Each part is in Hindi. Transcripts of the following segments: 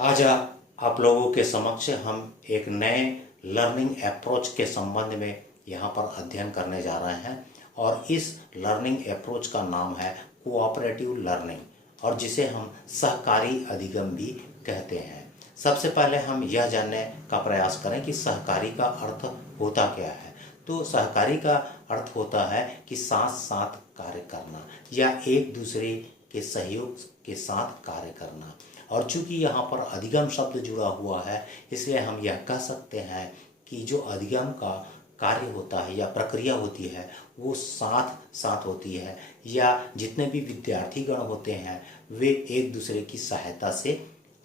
आज आप लोगों के समक्ष हम एक नए लर्निंग अप्रोच के संबंध में यहाँ पर अध्ययन करने जा रहे हैं और इस लर्निंग अप्रोच का नाम है कोऑपरेटिव लर्निंग और जिसे हम सहकारी अधिगम भी कहते हैं। सबसे पहले हम यह जानने का प्रयास करें कि सहकारी का अर्थ होता क्या है। तो सहकारी का अर्थ होता है कि साथ साथ कार्य करना या एक दूसरे के सहयोग के साथ कार्य करना। और चूंकि यहाँ पर अधिगम शब्द जुड़ा हुआ है इसलिए हम यह कह सकते हैं कि जो अधिगम का कार्य होता है या प्रक्रिया होती है वो साथ साथ होती है या जितने भी विद्यार्थीगण होते हैं वे एक दूसरे की सहायता से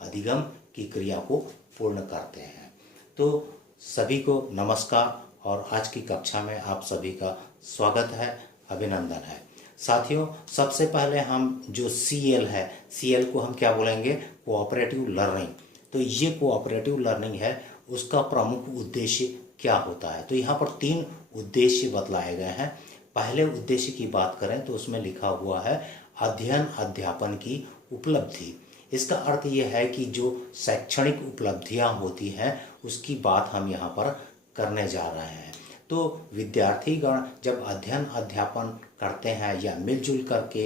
अधिगम की क्रिया को पूर्ण करते हैं। तो सभी को नमस्कार और आज की कक्षा में आप सभी का स्वागत है, अभिनंदन है। साथियों, सबसे पहले हम जो CL है, CL को हम क्या बोलेंगे? Cooperative learning. तो ये कोऑपरेटिव लर्निंग है, उसका प्रमुख उद्देश्य क्या होता है? तो यहाँ पर 3 उद्देश्य बतलाए गए हैं। पहले उद्देश्य की बात करें तो उसमें लिखा हुआ है अध्ययन अध्यापन की उपलब्धि। इसका अर्थ ये है कि जो शैक्षणिक उपलब्धियाँ होती हैं उसकी बात हम यहाँ पर करने जा रहे हैं। तो विद्यार्थीगण जब अध्ययन अध्यापन करते हैं या मिलजुल करके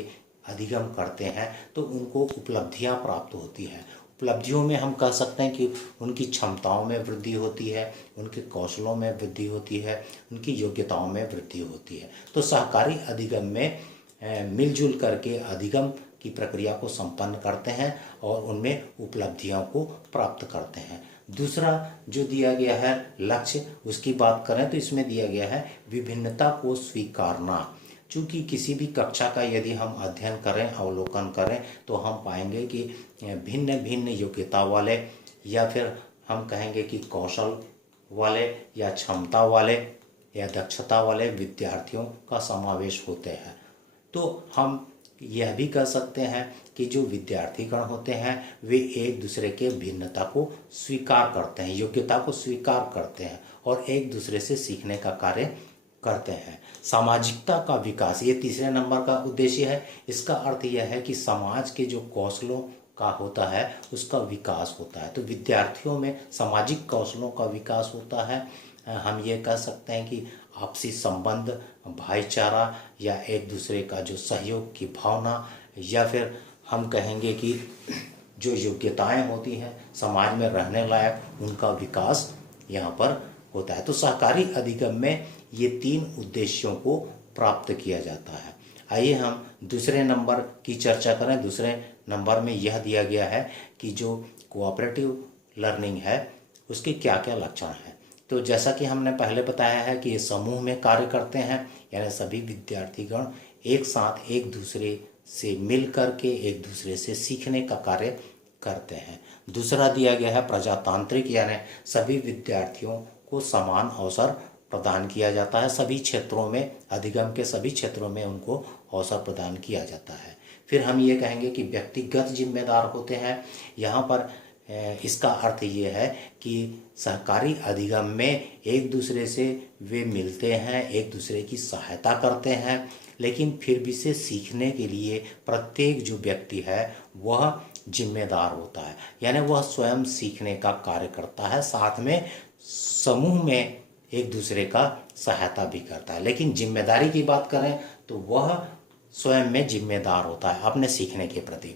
अधिगम करते हैं तो उनको उपलब्धियां प्राप्त होती हैं। उपलब्धियों में हम कह सकते हैं कि उनकी क्षमताओं में वृद्धि होती है, उनके कौशलों में वृद्धि होती है, उनकी योग्यताओं में वृद्धि होती है। तो सहकारी अधिगम में मिलजुल करके अधिगम की प्रक्रिया को संपन्न करते हैं और उनमें उपलब्धियों को प्राप्त करते हैं। दूसरा जो दिया गया है लक्ष्य, उसकी बात करें तो इसमें दिया गया है विभिन्नता को स्वीकारना। चूँकि किसी भी कक्षा का यदि हम अध्ययन करें, अवलोकन करें तो हम पाएंगे कि भिन्न भिन्न योग्यता वाले या फिर हम कहेंगे कि कौशल वाले या क्षमता वाले या दक्षता वाले विद्यार्थियों का समावेश होते हैं। तो हम यह भी कह सकते हैं कि जो विद्यार्थीगण होते हैं वे एक दूसरे के भिन्नता को स्वीकार करते हैं, योग्यता को स्वीकार करते हैं और एक दूसरे से सीखने का कार्य करते हैं। सामाजिकता का विकास, ये तीसरे नंबर का उद्देश्य है। इसका अर्थ यह है कि समाज के जो कौशलों का होता है उसका विकास होता है। तो विद्यार्थियों में सामाजिक कौशलों का विकास होता है। हम ये कह सकते हैं कि आपसी संबंध, भाईचारा या एक दूसरे का जो सहयोग की भावना या फिर हम कहेंगे कि जो योग्यताएं होती हैं समाज में रहने लायक, उनका विकास यहाँ पर होता है। तो सहकारी अधिगम में ये 3 उद्देश्यों को प्राप्त किया जाता है। आइए हम दूसरे नंबर की चर्चा करें। दूसरे नंबर में यह दिया गया है कि जो कोऑपरेटिव लर्निंग है उसके क्या क्या लक्षण हैं। तो जैसा कि हमने पहले बताया है कि ये समूह में कार्य करते हैं, यानी सभी विद्यार्थीगण एक साथ एक दूसरे से मिल करके एक दूसरे से सीखने का कार्य करते हैं। दूसरा दिया गया है प्रजातांत्रिक, यानी सभी विद्यार्थियों को समान अवसर प्रदान किया जाता है। सभी क्षेत्रों में, अधिगम के सभी क्षेत्रों में उनको अवसर प्रदान किया जाता है। फिर हम ये कहेंगे कि व्यक्तिगत जिम्मेदार होते हैं। यहाँ पर इसका अर्थ ये है कि सहकारी अधिगम में एक दूसरे से वे मिलते हैं, एक दूसरे की सहायता करते हैं, लेकिन फिर भी से सीखने के लिए प्रत्येक जो व्यक्ति है वह जिम्मेदार होता है, यानी वह स्वयं सीखने का कार्य करता है, साथ में समूह में एक दूसरे का सहायता भी करता है। लेकिन जिम्मेदारी की बात करें तो वह स्वयं में जिम्मेदार होता है अपने सीखने के प्रति।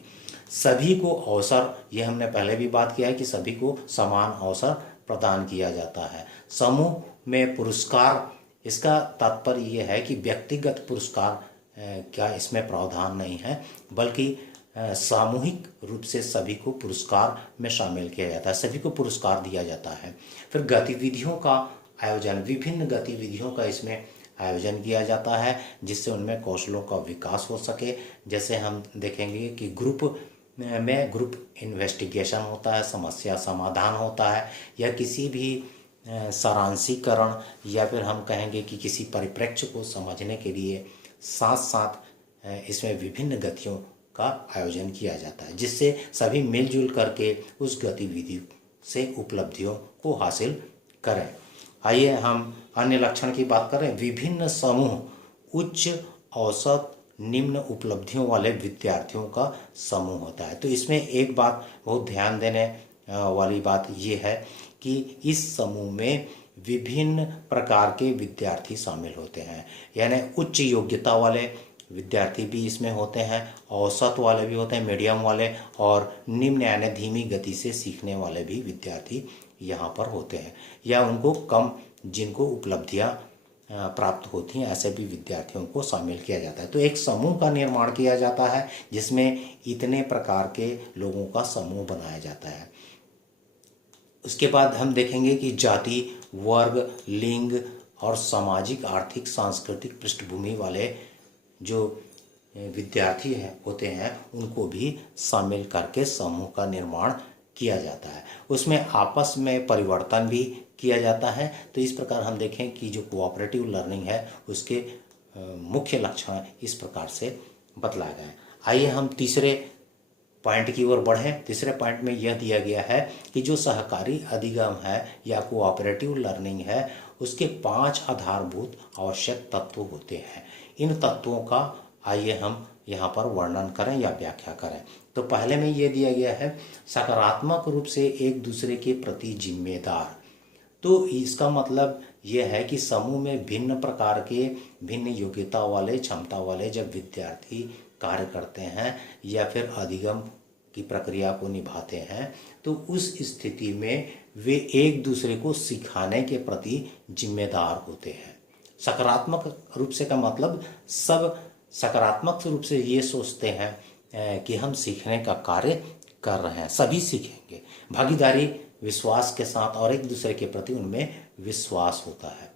सभी को अवसर, ये हमने पहले भी बात किया है कि सभी को समान अवसर प्रदान किया जाता है। समूह में पुरस्कार, इसका तात्पर्य ये है कि व्यक्तिगत पुरस्कार क्या इसमें प्रावधान नहीं है, बल्कि सामूहिक रूप से सभी को पुरस्कार में शामिल किया जाता है, सभी को पुरस्कार दिया जाता है। फिर गतिविधियों का आयोजन, विभिन्न गतिविधियों का इसमें आयोजन किया जाता है जिससे उनमें कौशलों का विकास हो सके। जैसे हम देखेंगे कि ग्रुप इन्वेस्टिगेशन होता है, समस्या समाधान होता है, या किसी भी सारांशीकरण या फिर हम कहेंगे कि किसी परिप्रेक्ष्य को समझने के लिए साथ साथ इसमें विभिन्न गतियों का आयोजन किया जाता है जिससे सभी मिलजुल करके उस गतिविधि से उपलब्धियों को हासिल करें। आइए हम अन्य लक्षण की बात करें। विभिन्न समूह उच्च, औसत, निम्न उपलब्धियों वाले विद्यार्थियों का समूह होता है। तो इसमें एक बात बहुत ध्यान देने वाली बात ये है कि इस समूह में विभिन्न प्रकार के विद्यार्थी शामिल होते हैं, यानी उच्च योग्यता वाले विद्यार्थी भी इसमें होते हैं, औसत वाले भी होते हैं, मीडियम वाले, और निम्न यानी धीमी गति से सीखने वाले भी विद्यार्थी यहाँ पर होते हैं, या उनको कम जिनको उपलब्धियाँ प्राप्त होती हैं ऐसे भी विद्यार्थियों को शामिल किया जाता है। तो एक समूह का निर्माण किया जाता है जिसमें इतने प्रकार के लोगों का समूह बनाया जाता है। उसके बाद हम देखेंगे कि जाति, वर्ग, लिंग और सामाजिक, आर्थिक, सांस्कृतिक पृष्ठभूमि वाले जो विद्यार्थी होते हैं उनको भी शामिल करके समूह का निर्माण किया जाता है। उसमें आपस में परिवर्तन भी किया जाता है। तो इस प्रकार हम देखें कि जो कोऑपरेटिव लर्निंग है उसके मुख्य लक्षण इस प्रकार से बतलाए गए हैं। आइए हम तीसरे पॉइंट की ओर बढ़ें। तीसरे पॉइंट में यह दिया गया है कि जो सहकारी अधिगम है या कोऑपरेटिव लर्निंग है उसके 5 आधारभूत आवश्यक तत्व होते हैं। इन तत्वों का आइए हम यहाँ पर वर्णन करें या व्याख्या करें। तो पहले में ये दिया गया है सकारात्मक रूप से एक दूसरे के प्रति जिम्मेदार। तो इसका मतलब यह है कि समूह में भिन्न प्रकार के, भिन्न योग्यता वाले, क्षमता वाले जब विद्यार्थी कार्य करते हैं या फिर अधिगम की प्रक्रिया को निभाते हैं तो उस स्थिति में वे एक दूसरे को सिखाने के प्रति जिम्मेदार होते हैं। सकारात्मक रूप से का मतलब सब सकारात्मक रूप से ये सोचते हैं कि हम सीखने का कार्य कर रहे हैं, सभी सीखेंगे। भागीदारी, विश्वास के साथ और एक दूसरे के प्रति उनमें विश्वास होता है।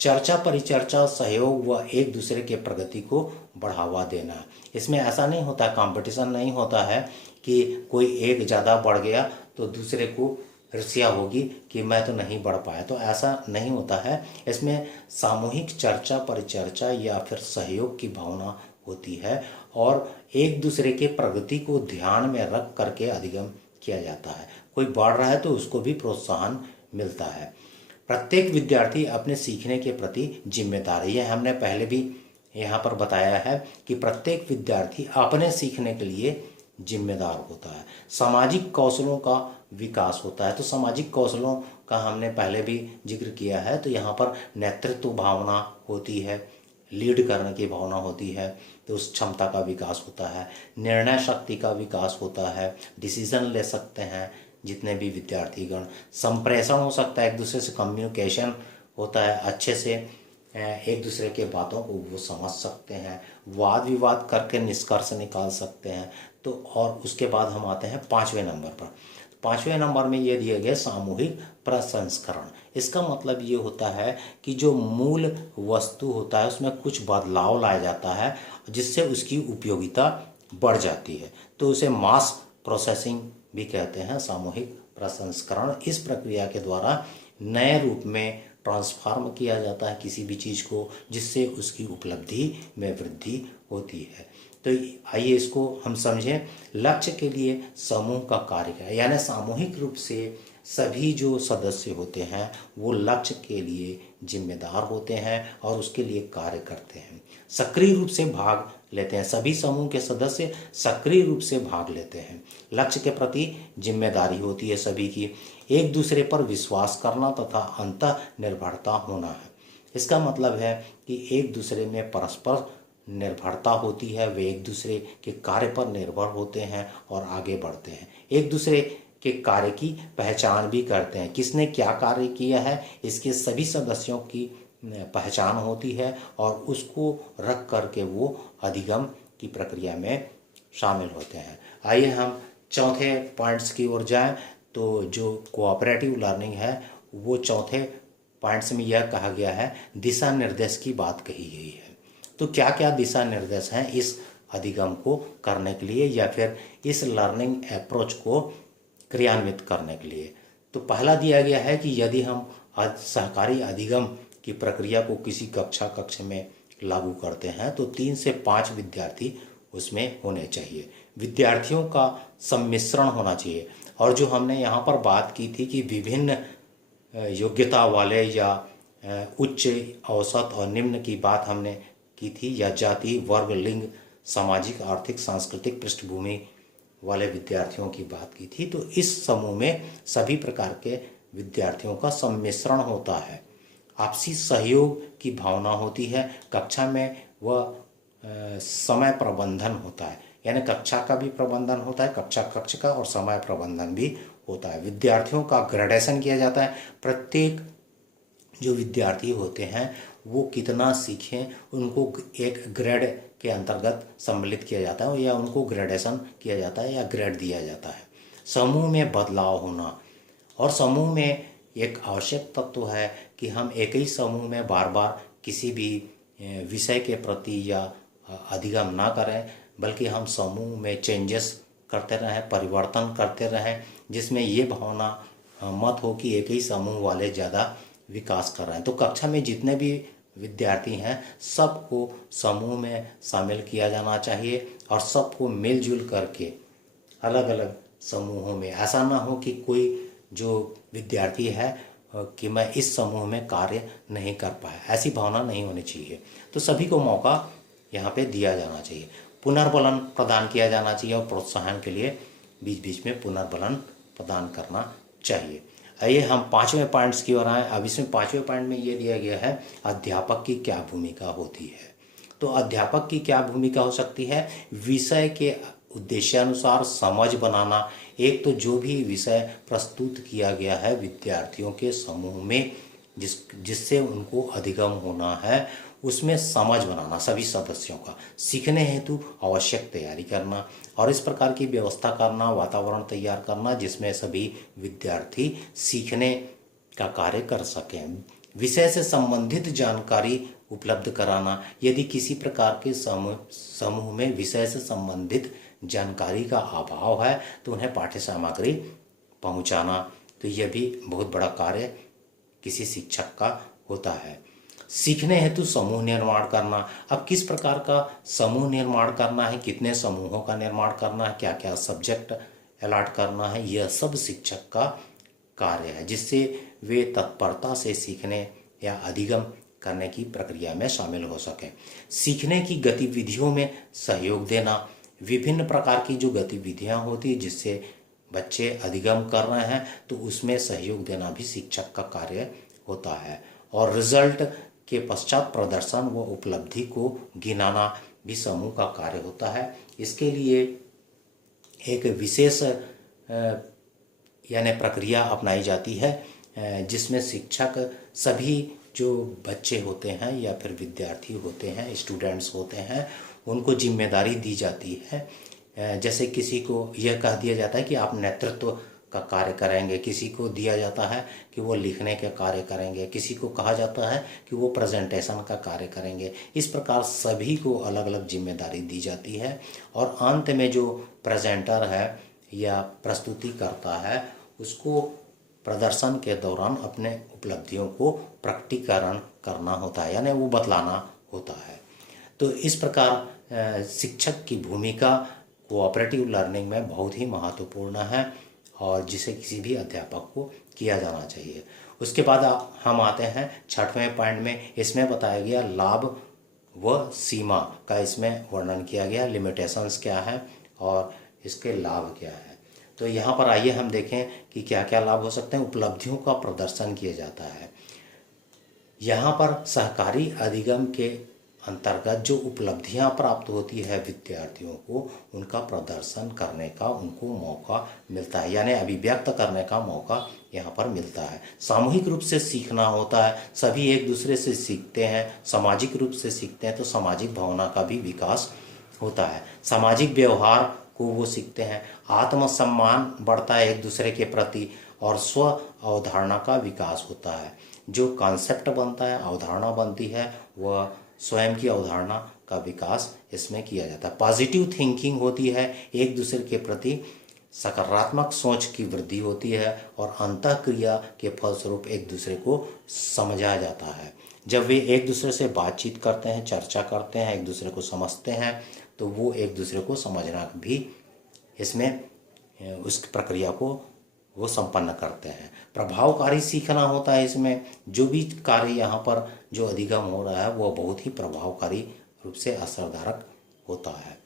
चर्चा, परिचर्चा, सहयोग व एक दूसरे के प्रगति को बढ़ावा देना। इसमें ऐसा नहीं होता, कंपटीशन नहीं होता है कि कोई एक ज़्यादा बढ़ गया तो दूसरे को ईर्ष्या होगी कि मैं तो नहीं बढ़ पाया, तो ऐसा नहीं होता है। इसमें सामूहिक चर्चा, परिचर्चा या फिर सहयोग की भावना होती है और एक दूसरे के प्रगति को ध्यान में रख करके अधिगम किया जाता है। कोई बढ़ रहा है तो उसको भी प्रोत्साहन मिलता है। प्रत्येक विद्यार्थी अपने सीखने के प्रति जिम्मेदार है। यह हमने पहले भी यहाँ पर बताया है कि प्रत्येक विद्यार्थी अपने सीखने के लिए जिम्मेदार होता है। सामाजिक कौशलों का विकास होता है। तो सामाजिक कौशलों का हमने पहले भी जिक्र किया है। तो यहाँ पर नेतृत्व भावना होती है, लीड करने की भावना होती है, तो उस क्षमता का विकास होता है। निर्णय शक्ति का विकास होता है, डिसीजन ले सकते हैं जितने भी विद्यार्थीगण। संप्रेषण हो सकता है, एक दूसरे से कम्युनिकेशन होता है, अच्छे से एक दूसरे के बातों को वो समझ सकते हैं, वाद विवाद करके निष्कर्ष निकाल सकते हैं। तो और उसके बाद हम आते हैं 5वें नंबर पर। 5वें नंबर में ये दिए गए सामूहिक प्रसंस्करण। इसका मतलब ये होता है कि जो मूल वस्तु होता है उसमें कुछ बदलाव लाया जाता है जिससे उसकी उपयोगिता बढ़ जाती है। तो उसे मास प्रोसेसिंग भी कहते हैं, सामूहिक प्रसंस्करण। इस प्रक्रिया के द्वारा नए रूप में ट्रांसफॉर्म किया जाता है किसी भी चीज़ को, जिससे उसकी उपलब्धि में वृद्धि होती है। तो आइए इसको हम समझें। लक्ष्य के लिए समूह का कार्य है, यानी सामूहिक रूप से सभी जो सदस्य होते हैं वो लक्ष्य के लिए जिम्मेदार होते हैं और उसके लिए कार्य करते हैं। सक्रिय रूप से भाग लेते हैं, सभी समूह के सदस्य सक्रिय रूप से भाग लेते हैं। लक्ष्य के प्रति जिम्मेदारी होती है सभी की। एक दूसरे पर विश्वास करना तथा अंतः निर्भरता होना है। इसका मतलब है कि एक दूसरे में परस्पर निर्भरता होती है, वे एक दूसरे के कार्य पर निर्भर होते हैं और आगे बढ़ते हैं। एक दूसरे के कार्य की पहचान भी करते हैं, किसने क्या कार्य किया है इसके सभी सदस्यों की पहचान होती है और उसको रख करके वो अधिगम की प्रक्रिया में शामिल होते हैं। आइए हम चौथे पॉइंट्स की ओर जाएं। तो जो कोऑपरेटिव लर्निंग है वो चौथे पॉइंट्स में यह कहा गया है, दिशा निर्देश की बात कही गई है। तो क्या क्या दिशा निर्देश हैं इस अधिगम को करने के लिए या फिर इस लर्निंग अप्रोच को क्रियान्वित करने के लिए। तो पहला दिया गया है कि यदि हम सहकारी अधिगम की प्रक्रिया को किसी कक्ष में लागू करते हैं तो 3 से 5 विद्यार्थी उसमें होने चाहिए। विद्यार्थियों का सम्मिश्रण होना चाहिए। और जो हमने यहाँ पर बात की थी कि विभिन्न योग्यता वाले या उच्च, औसत और निम्न की बात हमने की थी, या जाति, वर्ग, लिंग, सामाजिक, आर्थिक, सांस्कृतिक पृष्ठभूमि वाले विद्यार्थियों की बात की थी। तो इस समूह में सभी प्रकार के विद्यार्थियों का सम्मिश्रण होता है, आपसी सहयोग की भावना होती है। कक्षा में वह समय प्रबंधन होता है, यानी कक्षा का भी प्रबंधन होता है, कक्ष का और समय प्रबंधन भी होता है। विद्यार्थियों का ग्रेडेशन किया जाता है, प्रत्येक जो विद्यार्थी होते हैं वो कितना सीखें उनको एक ग्रेड के अंतर्गत सम्मिलित किया जाता है या उनको ग्रेडेशन किया जाता है या ग्रेड दिया जाता है। समूह में बदलाव होना, और समूह में एक आवश्यक तत्व है कि हम एक ही समूह में बार बार किसी भी विषय के प्रति या अधिगम ना करें, बल्कि हम समूह में चेंजेस करते रहें, परिवर्तन करते रहें, जिसमें ये भावना मत हो कि एक ही समूह वाले ज़्यादा विकास कर रहे हैं। तो कक्षा में जितने भी विद्यार्थी हैं सबको समूह में शामिल किया जाना चाहिए और सबको मिलजुल करके अलग अलग समूहों में, ऐसा ना हो कि कोई जो विद्यार्थी है कि मैं इस समूह में कार्य नहीं कर पाया, ऐसी भावना नहीं होनी चाहिए। तो सभी को मौका यहाँ पे दिया जाना चाहिए, पुनर्बलन प्रदान किया जाना चाहिए और प्रोत्साहन के लिए बीच बीच में पुनर्बलन प्रदान करना चाहिए। आइए हम 5वें पॉइंट्स की ओर आए। अब इसमें 5वें पॉइंट में ये दिया गया है अध्यापक की क्या भूमिका होती है। तो अध्यापक की क्या भूमिका हो सकती है, विषय के उद्देश्यानुसार समझ बनाना। एक तो जो भी विषय प्रस्तुत किया गया है विद्यार्थियों के समूह में जिससे उनको अधिगम होना है, उसमें समझ बनाना, सभी सदस्यों का सीखने हेतु आवश्यक तैयारी करना और इस प्रकार की व्यवस्था करना, वातावरण तैयार करना जिसमें सभी विद्यार्थी सीखने का कार्य कर सकें। विषय से संबंधित जानकारी उपलब्ध कराना, यदि किसी प्रकार के समूह में विषय से संबंधित जानकारी का अभाव है तो उन्हें पाठ्य सामग्री पहुंचाना। तो यह भी बहुत बड़ा कार्य किसी शिक्षक का होता है। सीखने हेतु समूह निर्माण करना। अब किस प्रकार का समूह निर्माण करना है, कितने समूहों का निर्माण करना है, क्या क्या सब्जेक्ट अलॉट करना है, यह सब शिक्षक का कार्य है, जिससे वे तत्परता से सीखने या अधिगम करने की प्रक्रिया में शामिल हो सकें। सीखने की गतिविधियों में सहयोग देना। विभिन्न प्रकार की जो गतिविधियां होती है जिससे बच्चे अधिगम कर रहे हैं तो उसमें सहयोग देना भी शिक्षक का कार्य होता है। और रिजल्ट के पश्चात प्रदर्शन व उपलब्धि को गिनाना भी समूह का कार्य होता है। इसके लिए एक विशेष यानी प्रक्रिया अपनाई जाती है जिसमें शिक्षक सभी जो बच्चे होते हैं या फिर विद्यार्थी होते हैं, स्टूडेंट्स होते हैं, उनको जिम्मेदारी दी जाती है। जैसे किसी को यह कह दिया जाता है कि आप नेतृत्व का कार्य करेंगे, किसी को दिया जाता है कि वो लिखने के कार्य करेंगे, किसी को कहा जाता है कि वो प्रेजेंटेशन का कार्य करेंगे। इस प्रकार सभी को अलग अलग जिम्मेदारी दी जाती है और अंत में जो प्रेजेंटर है या प्रस्तुति करता है उसको प्रदर्शन के दौरान अपने उपलब्धियों को प्रकटीकरण करना होता है, यानी वो बतलाना होता है। तो इस प्रकार शिक्षक की भूमिका कोऑपरेटिव लर्निंग में बहुत ही महत्वपूर्ण है और जिसे किसी भी अध्यापक को किया जाना चाहिए। उसके बाद हम आते हैं 6वें पॉइंट में। इसमें बताया गया लाभ व सीमा का इसमें वर्णन किया गया, लिमिटेशंस क्या है और इसके लाभ क्या है। तो यहाँ पर आइए हम देखें कि क्या क्या लाभ हो सकते हैं। उपलब्धियों का प्रदर्शन किया जाता है। यहाँ पर सहकारी अधिगम के अंतर्गत जो उपलब्धियां प्राप्त होती है विद्यार्थियों को, उनका प्रदर्शन करने का उनको मौका मिलता है, यानी अभिव्यक्त करने का मौका यहाँ पर मिलता है। सामूहिक रूप से सीखना होता है, सभी एक दूसरे से सीखते हैं, सामाजिक रूप से सीखते हैं तो सामाजिक भावना का भी विकास होता है। सामाजिक व्यवहार को वो सीखते हैं, आत्मसम्मान बढ़ता है एक दूसरे के प्रति और स्व अवधारणा का विकास होता है। जो कॉन्सेप्ट बनता है, अवधारणा बनती है, वह स्वयं की अवधारणा का विकास इसमें किया जाता है। पॉजिटिव थिंकिंग होती है, एक दूसरे के प्रति सकारात्मक सोच की वृद्धि होती है और अंतःक्रिया के फलस्वरूप एक दूसरे को समझा जाता है। जब वे एक दूसरे से बातचीत करते हैं, चर्चा करते हैं, एक दूसरे को समझते हैं तो वो एक दूसरे को समझना भी इसमें उस प्रक्रिया को वो संपन्न करते हैं। प्रभावकारी सीखना होता है। इसमें जो भी कार्य यहाँ पर जो अधिगम हो रहा है वह बहुत ही प्रभावकारी रूप से असरदायक होता है।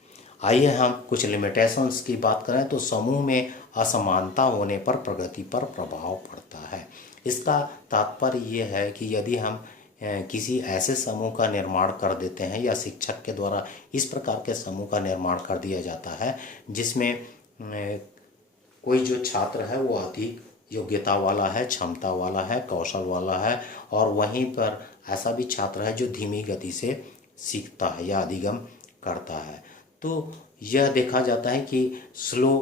आइए हम कुछ लिमिटेशंस की बात करें तो समूह में असमानता होने पर प्रगति पर प्रभाव पड़ता है। इसका तात्पर्य ये है कि यदि हम किसी ऐसे समूह का निर्माण कर देते हैं या शिक्षक के द्वारा इस प्रकार के समूह का निर्माण कर दिया जाता है जिसमें कोई जो छात्र है वो अधिक योग्यता वाला है, क्षमता वाला है, कौशल वाला है, और वहीं पर ऐसा भी छात्र है जो धीमी गति से सीखता है या अधिगम करता है, तो यह देखा जाता है कि स्लो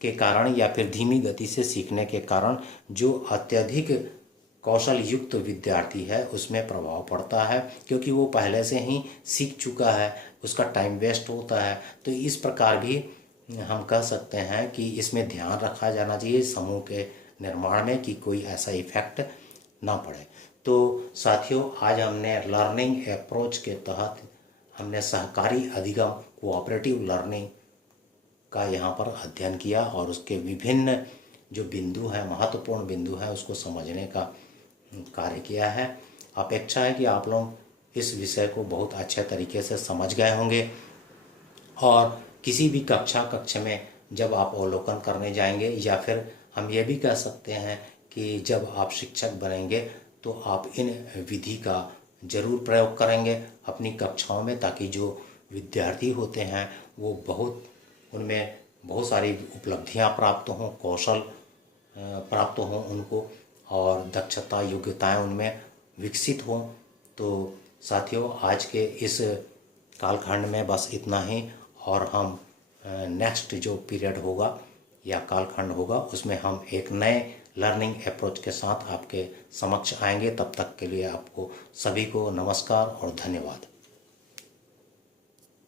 के कारण या फिर धीमी गति से सीखने के कारण जो अत्यधिक कौशल युक्त विद्यार्थी है उसमें प्रभाव पड़ता है, क्योंकि वो पहले से ही सीख चुका है, उसका टाइम वेस्ट होता है। तो इस प्रकार भी हम कह सकते हैं कि इसमें ध्यान रखा जाना चाहिए समूह के निर्माण में कि कोई ऐसा इफेक्ट ना पड़े। तो साथियों, आज हमने लर्निंग अप्रोच के तहत हमने सहकारी अधिगम कोऑपरेटिव लर्निंग का यहाँ पर अध्ययन किया और उसके विभिन्न जो बिंदु हैं, महत्वपूर्ण बिंदु हैं, उसको समझने का कार्य किया है। अपेक्षा है कि आप लोग इस विषय को बहुत अच्छे तरीके से समझ गए होंगे और किसी भी कक्ष में जब आप अवलोकन करने जाएंगे या फिर हम ये भी कह सकते हैं कि जब आप शिक्षक बनेंगे तो आप इन विधि का ज़रूर प्रयोग करेंगे अपनी कक्षाओं में, ताकि जो विद्यार्थी होते हैं वो उनमें बहुत सारी उपलब्धियां प्राप्त हों, कौशल प्राप्त हों उनको, और दक्षता योग्यताएं उनमें विकसित हों। तो साथियों, आज के इस कालखंड में बस इतना ही, और हम नेक्स्ट जो पीरियड होगा या कालखंड होगा उसमें हम एक नए लर्निंग अप्रोच के साथ आपके समक्ष आएंगे। तब तक के लिए आपको सभी को नमस्कार और धन्यवाद।